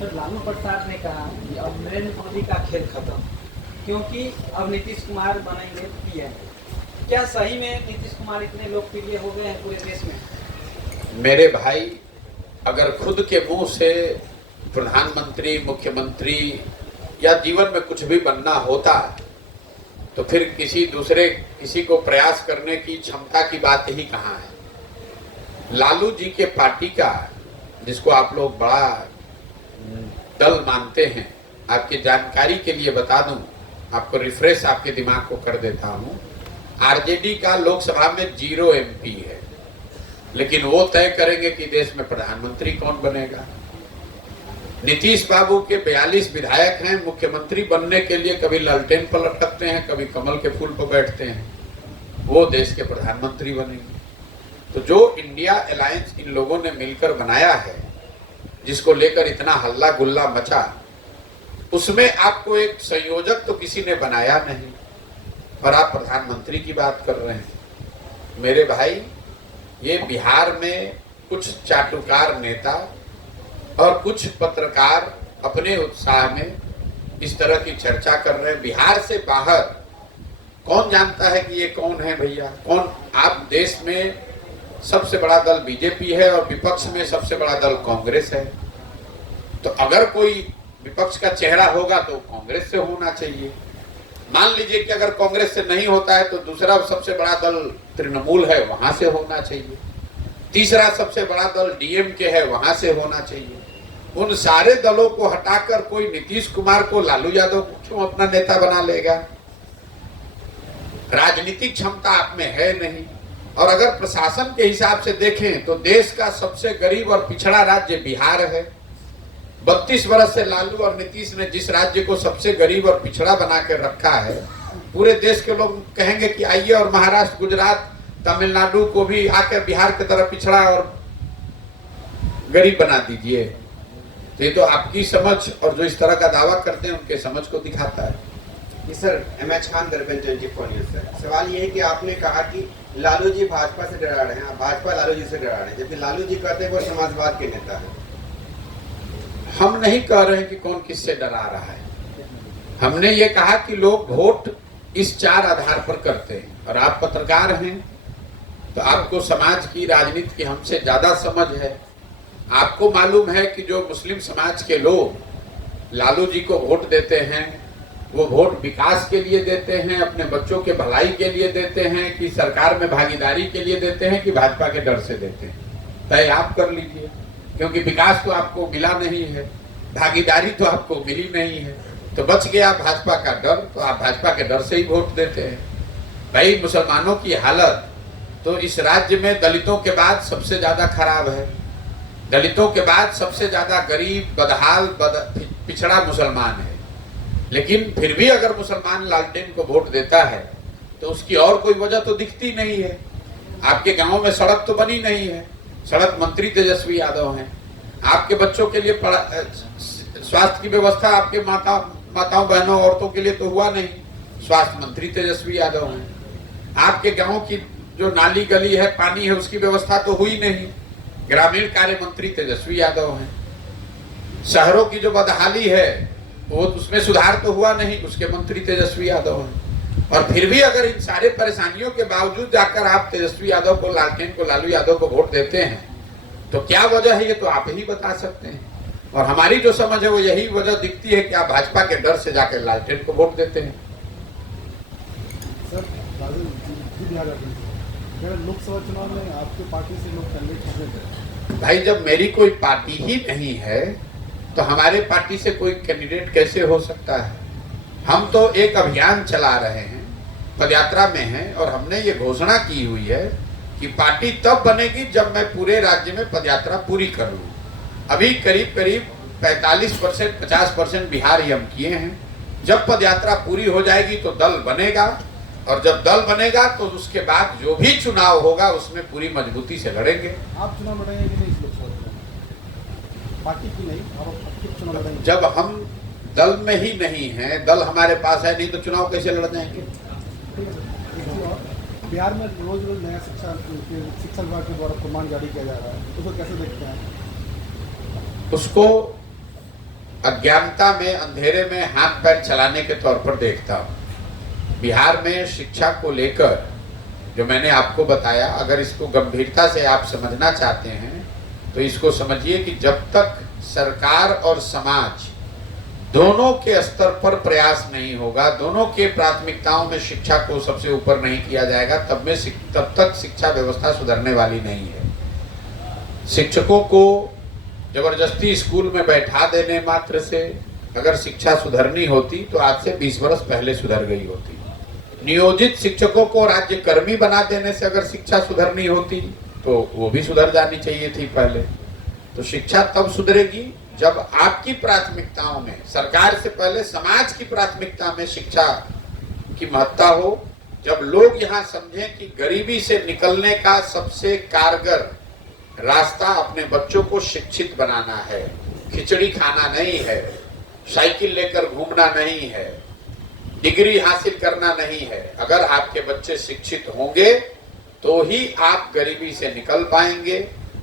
Sir, Lalu Prasad ने कहा कि अब नरेंद्र मोदी का खेल खत्म, क्योंकि अब नीतीश कुमार बनेंगे पीएम। क्या सही में नीतीश कुमार इतने लोकप्रिय हो गए हैं पूरे देश में? मेरे भाई, अगर खुद के मुंह से प्रधानमंत्री, मुख्यमंत्री या जीवन में कुछ भी बनना होता तो फिर किसी को प्रयास करने की क्षमता की बात ही कहाँ है। लालू जी के पार्टी का, जिसको आप लोग बड़ा दल मानते हैं, आपकी जानकारी के लिए बता दूं, आपको रिफ्रेश आपके दिमाग को कर देता हूं, आरजेडी का लोकसभा में 0 MP है, लेकिन वो तय करेंगे कि देश में प्रधानमंत्री कौन बनेगा। नीतीश बाबू के 42 विधायक हैं, मुख्यमंत्री बनने के लिए कभी लालटेन पर लटकते हैं, कभी कमल के फूल पर बैठते हैं, वो देश के प्रधानमंत्री बनेंगे। तो जो इंडिया अलायंस इन लोगों ने मिलकर बनाया है, जिसको लेकर इतना हल्ला गुल्ला मचा, उसमें आपको एक संयोजक तो किसी ने बनाया नहीं, और आप प्रधानमंत्री की बात कर रहे हैं। मेरे भाई, ये बिहार में कुछ चाटुकार नेता और कुछ पत्रकार अपने उत्साह में इस तरह की चर्चा कर रहे हैं। बिहार से बाहर कौन जानता है कि ये कौन है भैया? कौन? आप देश में सबसे बड़ा दल बीजेपी है और विपक्ष में सबसे बड़ा दल कांग्रेस है। तो अगर कोई विपक्ष का चेहरा होगा तो कांग्रेस से होना चाहिए। मान लीजिए कि अगर कांग्रेस से नहीं होता है तो दूसरा सबसे बड़ा दल तृणमूल है, वहां से होना चाहिए। तीसरा सबसे बड़ा दल डीएमके है, वहां से होना चाहिए। उन सारे दलों को हटाकर कोई नीतीश कुमार को, लालू यादव को क्यों अपना नेता बना लेगा? राजनीतिक क्षमता आप में है नहीं। और अगर प्रशासन के हिसाब से देखें तो देश का सबसे गरीब और पिछड़ा राज्य बिहार है। 32 वर्ष से लालू और नीतीश ने जिस राज्य को सबसे गरीब और पिछड़ा बना कर रखा है, पूरे देश के लोग कहेंगे कि आइए और महाराष्ट्र, गुजरात, तमिलनाडु को भी आकर बिहार की तरह पिछड़ा और गरीब बना दीजिए। तो ये तो आपकी समझ और जो इस तरह का दावा करते हैं उनके समझ को दिखाता है। जी sir, MH Khan, दरबन 24 news sir. सवाल ये है कि आपने कहा कि लालू जी भाजपा से डरा रहे हैं, भाजपा लालू जी से डरा रहे हैं, जबकि लालू जी कहते हैं वो समाजवाद के नेता है। हम नहीं कह रहे हैं कि कौन किससे डरा रहा है। हमने ये कहा कि लोग वोट इस 4 आधार पर करते हैं, और आप पत्रकार हैं तो आपको समाज की, राजनीति की हमसे ज्यादा समझ है। आपको मालूम है कि जो मुस्लिम समाज के लोग लालू जी को वोट देते हैं, वो वोट विकास के लिए देते हैं, अपने बच्चों के भलाई के लिए देते हैं, कि सरकार में भागीदारी के लिए देते हैं, कि भाजपा के डर से देते हैं। तय आप कर लीजिए, क्योंकि विकास तो आपको मिला नहीं है, भागीदारी तो आपको मिली नहीं है, तो बच गया भाजपा का डर, तो आप भाजपा के डर से ही वोट देते हैं। भाई, मुसलमानों की हालत तो इस राज्य में दलितों के बाद सबसे ज्यादा खराब है। दलितों के बाद सबसे ज्यादा गरीब, बदहाल, पिछड़ा मुसलमान है। लेकिन फिर भी अगर मुसलमान लालटेन को वोट देता है तो उसकी और कोई वजह तो दिखती नहीं है। आपके गांव में सड़क तो बनी नहीं है, सड़क मंत्री तेजस्वी यादव हैं। आपके बच्चों के लिए स्वास्थ्य की व्यवस्था आपके माताओं बहनों औरतों के लिए तो हुआ नहीं, स्वास्थ्य मंत्री तेजस्वी यादव हैं। आपके गांव की जो नाली गली है, पानी है, उसकी व्यवस्था तो हुई नहीं, ग्रामीण कार्य मंत्री तेजस्वी यादव हैं। शहरों की जो बदहाली है वो उसमें सुधार तो हुआ नहीं, उसके मंत्री तेजस्वी यादव हैं। और फिर भी अगर इन सारे परेशानियों के बावजूद जाकर आप तेजस्वी यादव को, लालटेन को, लालू यादव को वोट देते हैं, तो क्या वजह है ये तो आप ही बता सकते हैं। और हमारी जो समझ है वो यही वजह दिखती है कि आप भाजपा के डर से जाकर लालटेन को वोट देते हैं। लोकसभा चुनाव में आपके पार्टी से लोग कैंडिडेट थे। भाई, जब मेरी कोई पार्टी ही नहीं है तो हमारे पार्टी से कोई कैंडिडेट कैसे हो सकता है? हम तो एक अभियान चला रहे हैं, पदयात्रा में हैं, और हमने ये घोषणा की हुई है कि पार्टी तब बनेगी जब मैं पूरे राज्य में पदयात्रा पूरी कर लूं। अभी करीब 45%, 50% बिहार ही हम किए हैं। जब पदयात्रा पूरी हो जाएगी तो दल बनेगा, और जब दल बनेगा तो उसके बाद जो भी चुनाव होगा उसमें पूरी मजबूती से लड़ेंगे। आप चुनाव लड़ेंगे कि नहीं इस लोकसभा पार्टी की? नहीं, आप चुनाव लड़ेंगे? जब हम दल में ही नहीं हैं, दल हमारे पास है नहीं, तो चुनाव कैसे लड़ जाएंगे? बिहार में रोज रोज नया शिक्षा विभाग के द्वारा प्रमाण जारी किया जा रहा है, उसको कैसे देखते हैं? उसको अज्ञानता में, अंधेरे में हाथ पैर चलाने के तौर पर देखता हूँ। बिहार में शिक्षा को लेकर जो मैंने आपको बताया, अगर इसको गंभीरता से आप समझना चाहते हैं तो इसको समझिए कि जब तक सरकार और समाज दोनों के स्तर पर प्रयास नहीं होगा, दोनों के प्राथमिकताओं में शिक्षा को सबसे ऊपर नहीं किया जाएगा, तब तक शिक्षा व्यवस्था सुधरने वाली नहीं है। शिक्षकों को जबरदस्ती स्कूल में बैठा देने मात्र से अगर शिक्षा सुधरनी होती तो आज से 20 वर्ष पहले सुधर गई होती। नियोजित शिक्षकों को राज्य कर्मी बना देने से अगर शिक्षा सुधरनी होती तो वो भी सुधर जानी चाहिए थी पहले। तो शिक्षा तब सुधरेगी जब आपकी प्राथमिकताओं में, सरकार से पहले समाज की प्राथमिकता में शिक्षा की महत्ता हो, जब लोग यहाँ समझें कि गरीबी से निकलने का सबसे कारगर रास्ता अपने बच्चों को शिक्षित बनाना है, खिचड़ी खाना नहीं है, साइकिल लेकर घूमना नहीं है, डिग्री हासिल करना नहीं है। अगर आपके बच्चे शिक्षित होंगे तो ही आप गरीबी से निकल पाएंगे।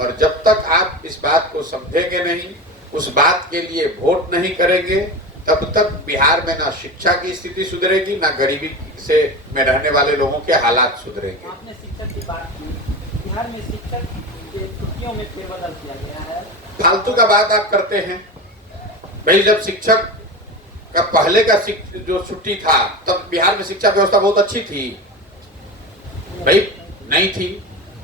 और जब तक आप इस बात को समझेंगे नहीं, उस बात के लिए वोट नहीं करेंगे, तब तक बिहार में ना शिक्षा की स्थिति सुधरेगी, ना गरीबी से में रहने वाले लोगों के हालात सुधरेंगे। आपने शिक्षक की बात की, बिहार में शिक्षक के छुट्टियों में फेरबदल किया गया है। फालतू का बात आप करते हैं भाई। जब शिक्षक का पहले का जो छुट्टी था तब बिहार में शिक्षा व्यवस्था बहुत अच्छी थी भाई, नहीं थी।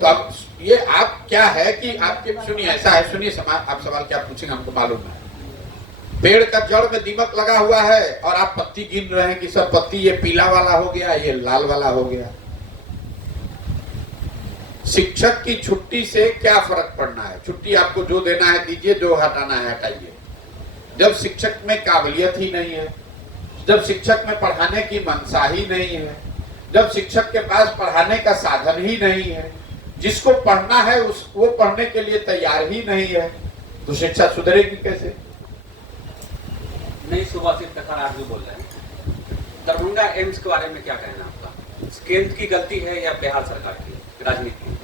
तो अब ये आप क्या है कि आपके, सुनिए ऐसा है, सुनिए आप सवाल क्या पूछेंगे हमको मालूम है। पेड़ का जड़ में दीमक लगा हुआ है और आप पत्ती गिन रहे हैं कि सब पत्ती ये पीला वाला हो गया, ये लाल वाला हो गया। शिक्षक की छुट्टी से क्या फर्क पड़ना है? छुट्टी आपको जो देना है दीजिए, जो हटाना है हटाइए। जब शिक्षक में काबिलियत ही नहीं है, जब शिक्षक में पढ़ाने की मनसा ही नहीं है, जब शिक्षक के पास पढ़ाने का साधन ही नहीं है, जिसको पढ़ना है वो पढ़ने के लिए तैयार ही नहीं है, तो शिक्षा सुधरेगी कैसे? नहीं, सुभाषित कथा आप भी बोल रहे हैं। दरभंगा एम्स के बारे में क्या कहना आपका? केंद्र की गलती है या बिहार सरकार की राजनीति?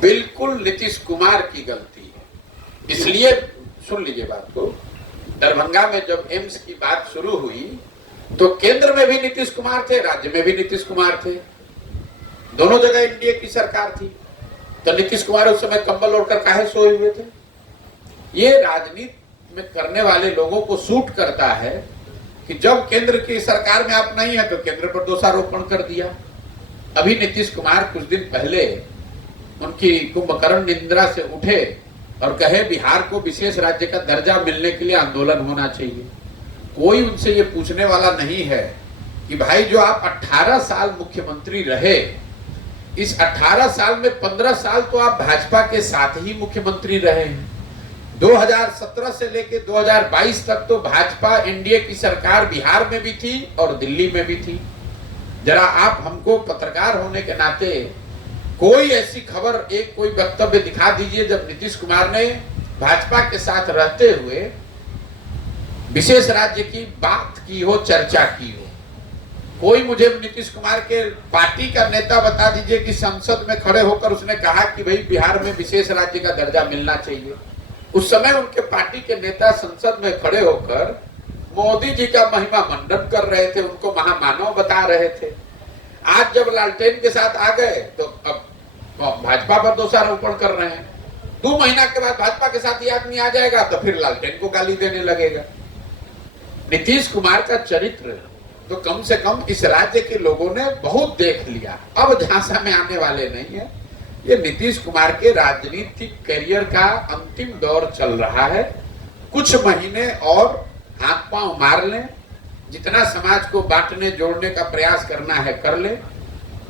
बिल्कुल नीतीश कुमार की गलती है। इसलिए सुन लीजिए बात को, दरभंगा में जब एम्स की बात शुरू हुई तो केंद्र में भी नीतीश कुमार थे, राज्य में भी नीतीश कुमार थे, दोनों जगह एनडीए की सरकार थी। तो नीतीश कुमार उस समय कंबल ओढ़कर काहे सोए हुए थे? ये राजनीति में करने वाले लोगों को सूट करता है कि जब केंद्र की सरकार में आप नहीं है तो केंद्र पर दोषारोपण कर दिया। अभी नीतीश कुमार कुछ दिन पहले उनकी कुंभकर्ण निंद्रा से उठे और कहे बिहार को विशेष राज्य का दर्जा मिलने के लिए आंदोलन होना चाहिए। कोई उनसे ये पूछने वाला नहीं है कि भाई जो आप 18 साल मुख्यमंत्री रहे, इस 18 साल में 15 साल तो आप भाजपा के साथ ही मुख्यमंत्री रहे हैं। 2017 से लेकर 2022 तक तो भाजपा एनडीए की सरकार बिहार में भी थी और दिल्ली में भी थी। जरा आप हमको पत्रकार होने के नाते कोई ऐसी खबर, एक कोई वक्तव्य दिखा दीजिए जब नीतीश कुमार ने भाजपा के साथ रहते हुए विशेष राज्य की बात की हो, चर्चा की हो। कोई मुझे नीतीश कुमार के पार्टी का नेता बता दीजिए कि संसद में खड़े होकर उसने कहा कि भाई बिहार में विशेष राज्य का दर्जा मिलना चाहिए। उस समय उनके पार्टी के नेता संसद में खड़े होकर मोदी जी का महिमा मंडन कर रहे थे, उनको महामानव बता रहे थे। आज जब लालटेन के साथ आ गए तो अब भाजपा पर दोषारोपण कर रहे हैं। 2 महीना के बाद भाजपा के साथ ये आदमी आ जाएगा तो फिर लालटेन को गाली देने लगेगा। नीतीश कुमार का चरित्र तो कम से कम इस राज्य के लोगों ने बहुत देख लिया, अब झांसा में आने वाले नहीं है। ये नीतीश कुमार के राजनीतिक करियर का अंतिम दौर चल रहा है। कुछ महीने और हाथ पांव मार लें, जितना समाज को बांटने जोड़ने का प्रयास करना है कर ले।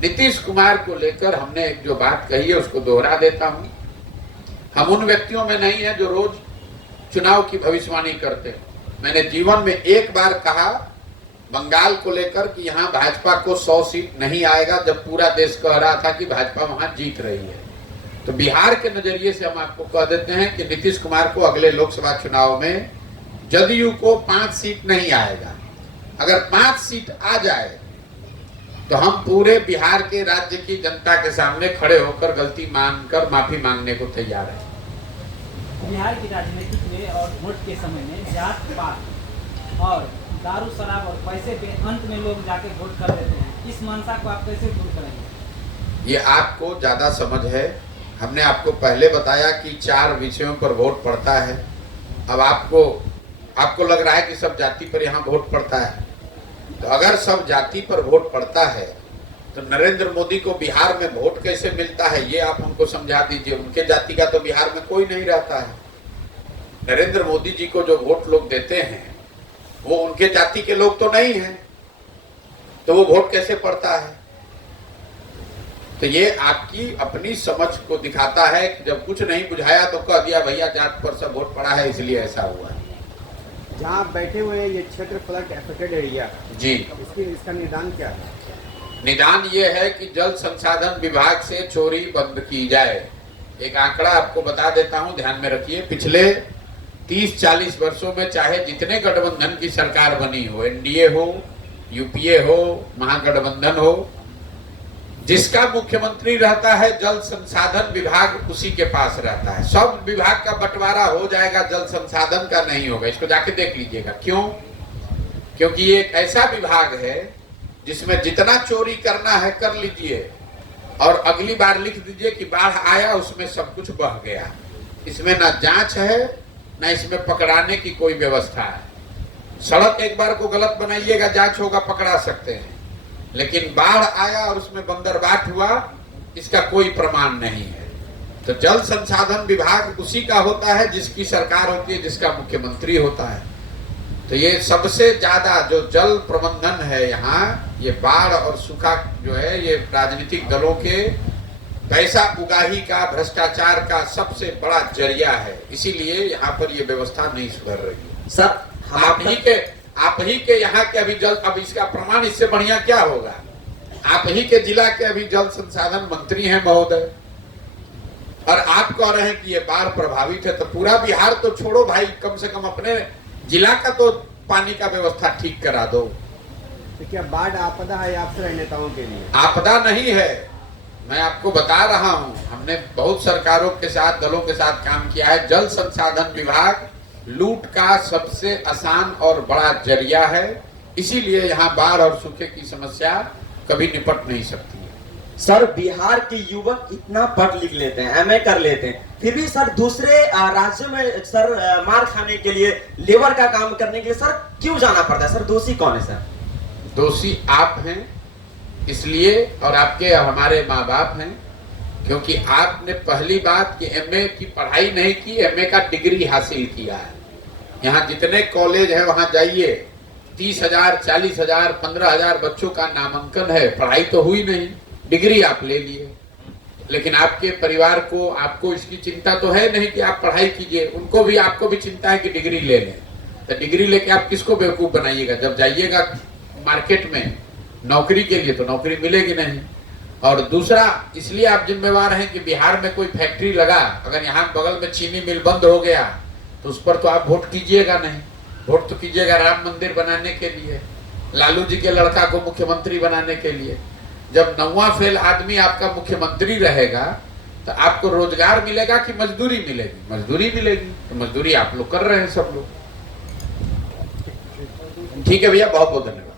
नीतीश कुमार को लेकर हमने एक जो बात कही है उसको दोहरा देता हूं। हम उन व्यक्तियों में नहीं है जो रोज चुनाव की भविष्यवाणी करते हैं। मैंने जीवन में एक बार कहा बंगाल को लेकर कि यहाँ भाजपा को 100 सीट नहीं आएगा, जब पूरा देश कह रहा था कि भाजपा वहां जीत रही है। तो बिहार के नजरिए से हम आपको कह देते हैं कि नीतीश कुमार को अगले लोकसभा चुनाव में जदयू को 5 सीट नहीं आएगा। अगर 5 सीट आ जाए तो हम पूरे बिहार के राज्य की जनता के सामने खड़े होकर गलती मानकर माफी मांगने को तैयार हैं। बिहार की राजनीति में और वोट के समय में जात पात और दारू शराब और पैसे पे अंत में लोग जाके वोट कर देते हैं, इस मंशा को आप कैसे दूर करेंगे? ये आपको ज़्यादा समझ है। हमने आपको पहले बताया कि 4 विषयों पर वोट पड़ता है। अब आपको लग रहा है कि सब जाति पर यहाँ वोट पड़ता है। तो अगर सब जाति पर वोट पड़ता है तो नरेंद्र मोदी को बिहार में वोट कैसे मिलता है, ये आप हमको समझा दीजिए। उनके जाति का तो बिहार में कोई नहीं रहता है। नरेंद्र मोदी जी को जो वोट लोग देते हैं वो उनके जाति के लोग तो नहीं हैं, तो वो वोट कैसे पड़ता है? तो ये आपकी अपनी समझ को दिखाता है कि जब कुछ नहीं बुझाया तो कह दिया भैया जात पर सब वोट पड़ा है इसलिए ऐसा हुआ है। जहाँ आप बैठे हुए हैं ये क्षेत्र फ्लड अफेक्टेड एरिया जी, इसका निदान क्या है? निदान ये है कि जल संसाधन विभाग से चोरी बंद की जाए। एक आंकड़ा आपको बता देता हूं, ध्यान में रखिए। पिछले 30-40 वर्षों में चाहे जितने गठबंधन की सरकार बनी हो, एनडीए हो, यूपीए हो, महागठबंधन हो, जिसका मुख्यमंत्री रहता है जल संसाधन विभाग उसी के पास रहता है। सब विभाग का बंटवारा हो जाएगा, जल संसाधन का नहीं होगा। इसको जाके देख लीजिएगा। क्यों? क्योंकि ये एक ऐसा विभाग है जिसमें जितना चोरी करना है कर लीजिए और अगली बार लिख दीजिए कि बाढ़ आया उसमें सब कुछ बह गया। इसमें ना जांच है ना इसमें पकड़ाने की कोई व्यवस्था है। सड़क एक बार को गलत बनाइएगा, जांच होगा, पकड़ा सकते हैं, लेकिन बाढ़ आया और उसमें बंदरबाट हुआ, इसका कोई प्रमाण नहीं है। तो जल संसाधन विभाग उसी का होता है जिसकी सरकार होती है, जिसका मुख्यमंत्री होता है। तो ये सबसे ज्यादा जो जल प्रबंधन है यहाँ, ये बाढ़ और सूखा जो है, ये राजनीतिक दलों के पैसा उगाही का, भ्रष्टाचार का सबसे बड़ा जरिया है। इसीलिए यहाँ पर ये व्यवस्था नहीं सुधर रही है। सर आप ही के यहाँ के अभी जल, अब इसका प्रमाण इससे बढ़िया क्या होगा? आप ही के जिला के अभी जल संसाधन मंत्री हैं महोदय, और आप कह रहे हैं कि ये बाढ़ प्रभावित है। तो पूरा बिहार तो छोड़ो भाई, कम से कम अपने जिला का तो पानी का व्यवस्था ठीक करा दो। तो क्या बाढ़ आपदा है आपसे नेताओं के लिए? आपदा नहीं है, मैं आपको बता रहा हूं। हमने बहुत सरकारों के साथ, दलों के साथ काम किया है। जल संसाधन विभाग लूट का सबसे आसान और बड़ा जरिया है। इसीलिए यहाँ बाढ़ और सूखे की समस्या कभी निपट नहीं सकती है। सर बिहार के युवक इतना पढ़ लिख लेते हैं, एमए कर लेते हैं, फिर भी सर दूसरे राज्यों में सर मार खाने के लिए, लेबर का काम करने के लिए सर क्यों जाना पड़ता है? सर दोषी कौन है? सर दोषी आप हैं इसलिए, और आपके हमारे माँ बाप हैं, क्योंकि आपने पहली बात कि एमए की पढ़ाई नहीं की, एमए का डिग्री हासिल किया है। यहाँ जितने कॉलेज है वहां जाइए, 30,000, 40,000, 15,000 बच्चों का नामांकन है, पढ़ाई तो हुई नहीं, डिग्री आप ले लिए। लेकिन आपके परिवार को, आपको इसकी चिंता तो है नहीं कि आप पढ़ाई कीजिए, उनको भी, आपको भी चिंता है कि डिग्री ले लें। तो डिग्री लेके आप किसको बेवकूफ बनाइएगा? जब जाइएगा मार्केट में नौकरी के लिए तो नौकरी मिलेगी नहीं। और दूसरा, इसलिए आप जिम्मेवार हैं कि बिहार में कोई फैक्ट्री लगा, अगर यहाँ बगल में चीनी मिल बंद हो गया तो उस पर तो आप वोट कीजिएगा नहीं। वोट तो कीजिएगा राम मंदिर बनाने के लिए, लालू जी के लड़का को मुख्यमंत्री बनाने के लिए। जब 9वां फेल आदमी आपका मुख्यमंत्री रहेगा तो आपको रोजगार मिलेगा कि मजदूरी मिलेगी? मजदूरी मिलेगी। तो मजदूरी आप लोग कर रहे हैं सब लोग। ठीक है भैया, बहुत बहुत धन्यवाद।